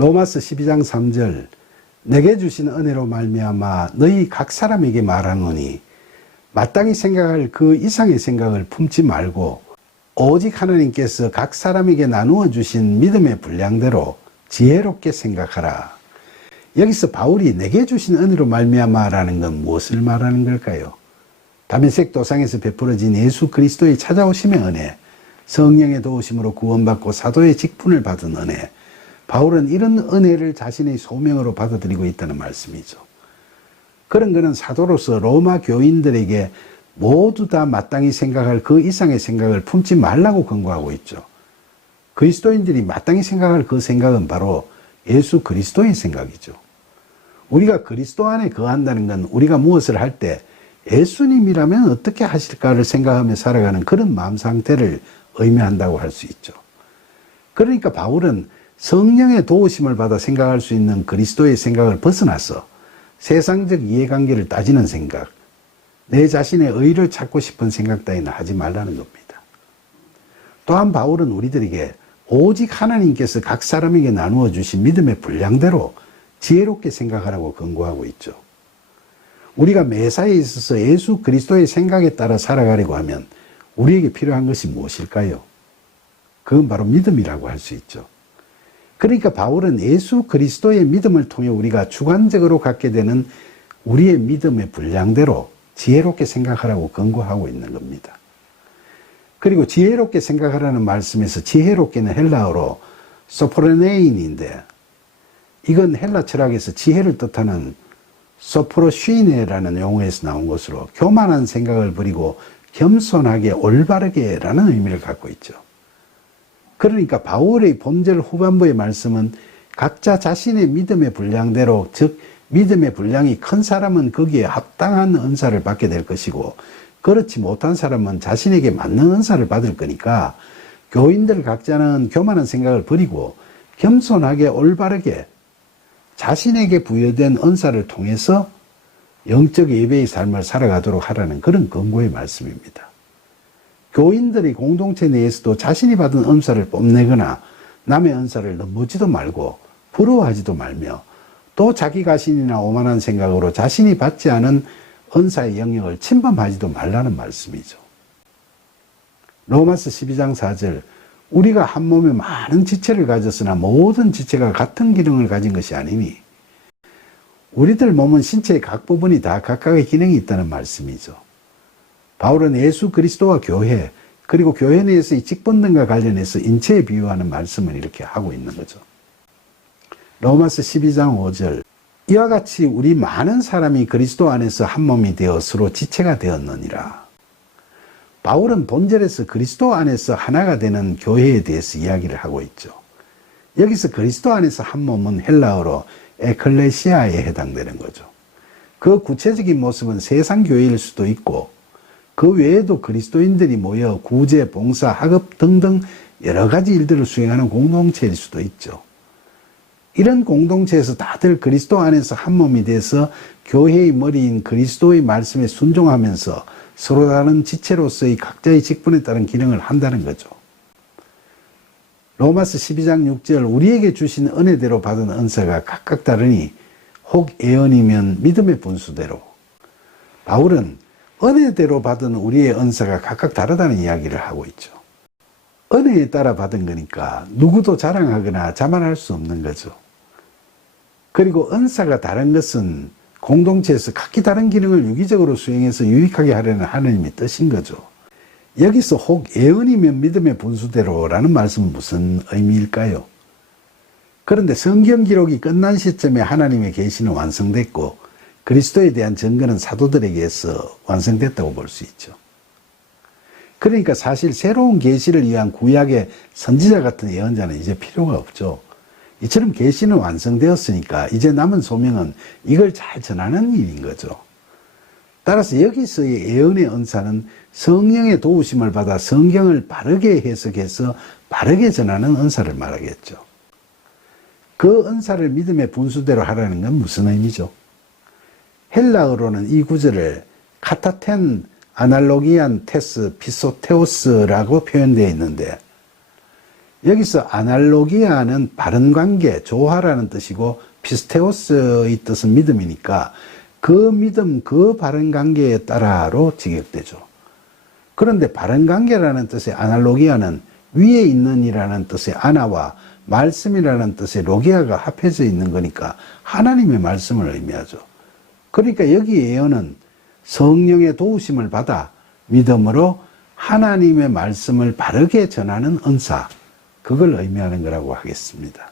로마서 12장 3절 내게 주신 은혜로 말미암아 너희 각 사람에게 말하노니 마땅히 생각할 그 이상의 생각을 품지 말고 오직 하나님께서 각 사람에게 나누어 주신 믿음의 분량대로 지혜롭게 생각하라. 여기서 바울이 내게 주신 은혜로 말미암아라는 건 무엇을 말하는 걸까요? 다메섹 도상에서 베풀어진 예수 그리스도의 찾아오심의 은혜, 성령의 도우심으로 구원받고 사도의 직분을 받은 은혜, 바울은 이런 은혜를 자신의 소명으로 받아들이고 있다는 말씀이죠. 그런 그는 사도로서 로마 교인들에게 모두 다 마땅히 생각할 그 이상의 생각을 품지 말라고 권고하고 있죠. 그리스도인들이 마땅히 생각할 그 생각은 바로 예수 그리스도의 생각이죠. 우리가 그리스도 안에 거한다는 건 우리가 무엇을 할 때 예수님이라면 어떻게 하실까를 생각하며 살아가는 그런 마음 상태를 의미한다고 할 수 있죠. 그러니까 바울은 성령의 도우심을 받아 생각할 수 있는 그리스도의 생각을 벗어나서 세상적 이해관계를 따지는 생각, 내 자신의 의를 찾고 싶은 생각 따위는 하지 말라는 겁니다. 또한 바울은 우리들에게 오직 하나님께서 각 사람에게 나누어 주신 믿음의 분량대로 지혜롭게 생각하라고 권고하고 있죠. 우리가 매사에 있어서 예수 그리스도의 생각에 따라 살아가려고 하면 우리에게 필요한 것이 무엇일까요? 그건 바로 믿음이라고 할 수 있죠. 그러니까 바울은 예수 그리스도의 믿음을 통해 우리가 주관적으로 갖게 되는 우리의 믿음의 분량대로 지혜롭게 생각하라고 권고하고 있는 겁니다. 그리고 지혜롭게 생각하라는 말씀에서 지혜롭게는 헬라어로 소프로네인인데 이건 헬라 철학에서 지혜를 뜻하는 소프로쉬네라는 용어에서 나온 것으로 교만한 생각을 버리고 겸손하게 올바르게 라는 의미를 갖고 있죠. 그러니까 바울의 본절 후반부의 말씀은 각자 자신의 믿음의 분량대로, 즉 믿음의 분량이 큰 사람은 거기에 합당한 은사를 받게 될 것이고 그렇지 못한 사람은 자신에게 맞는 은사를 받을 거니까 교인들 각자는 교만한 생각을 버리고 겸손하게 올바르게 자신에게 부여된 은사를 통해서 영적 예배의 삶을 살아가도록 하라는 그런 권고의 말씀입니다. 교인들의 공동체 내에서도 자신이 받은 은사를 뽐내거나 남의 은사를 넘보지도 말고 부러워하지도 말며 또 자기 가신이나 오만한 생각으로 자신이 받지 않은 은사의 영역을 침범하지도 말라는 말씀이죠. 로마서 12장 4절 우리가 한 몸에 많은 지체를 가졌으나 모든 지체가 같은 기능을 가진 것이 아니니 우리들 몸은 신체의 각 부분이 다 각각의 기능이 있다는 말씀이죠. 바울은 예수 그리스도와 교회 그리고 교회 내에서의 직분 등과 관련해서 인체에 비유하는 말씀을 이렇게 하고 있는 거죠. 로마서 12장 5절 이와 같이 우리 많은 사람이 그리스도 안에서 한 몸이 되어 서로 지체가 되었느니라. 바울은 본절에서 그리스도 안에서 하나가 되는 교회에 대해서 이야기를 하고 있죠. 여기서 그리스도 안에서 한 몸은 헬라어로 에클레시아에 해당되는 거죠. 그 구체적인 모습은 세상 교회일 수도 있고 그 외에도 그리스도인들이 모여 구제, 봉사, 학업 등등 여러 가지 일들을 수행하는 공동체일 수도 있죠. 이런 공동체에서 다들 그리스도 안에서 한 몸이 돼서 교회의 머리인 그리스도의 말씀에 순종하면서 서로 다른 지체로서의 각자의 직분에 따른 기능을 한다는 거죠. 로마서 12장 6절 우리에게 주신 은혜대로 받은 은사가 각각 다르니 혹 예언이면 믿음의 분수대로. 바울은 은혜대로 받은 우리의 은사가 각각 다르다는 이야기를 하고 있죠. 은혜에 따라 받은 거니까 누구도 자랑하거나 자만할 수 없는 거죠. 그리고 은사가 다른 것은 공동체에서 각기 다른 기능을 유기적으로 수행해서 유익하게 하려는 하나님의 뜻인 거죠. 여기서 혹 예언이면 믿음의 분수대로라는 말씀은 무슨 의미일까요? 그런데 성경 기록이 끝난 시점에 하나님의 계시는 완성됐고 그리스도에 대한 증거는 사도들에게서 완성됐다고 볼 수 있죠. 그러니까 사실 새로운 계시를 위한 구약의 선지자 같은 예언자는 이제 필요가 없죠. 이처럼 계시는 완성되었으니까 이제 남은 소명은 이걸 잘 전하는 일인 거죠. 따라서 여기서의 예언의 은사는 성령의 도우심을 받아 성경을 바르게 해석해서 바르게 전하는 은사를 말하겠죠. 그 은사를 믿음의 분수대로 하라는 건 무슨 의미죠? 헬라어로는 이 구절을 여기서 아날로기아는 바른 관계, 조화라는 뜻이고 피스테오스의 뜻은 믿음이니까 그 믿음, 그 바른 관계에 따라로 직역되죠. 그런데 바른 관계라는 뜻의 아날로기아는 위에 있는 이라는 뜻의 아나와 말씀이라는 뜻의 로기아가 합해져 있는 거니까 하나님의 말씀을 의미하죠. 그러니까 여기 예언은 성령의 도우심을 받아 믿음으로 하나님의 말씀을 바르게 전하는 은사, 그걸 의미하는 거라고 하겠습니다.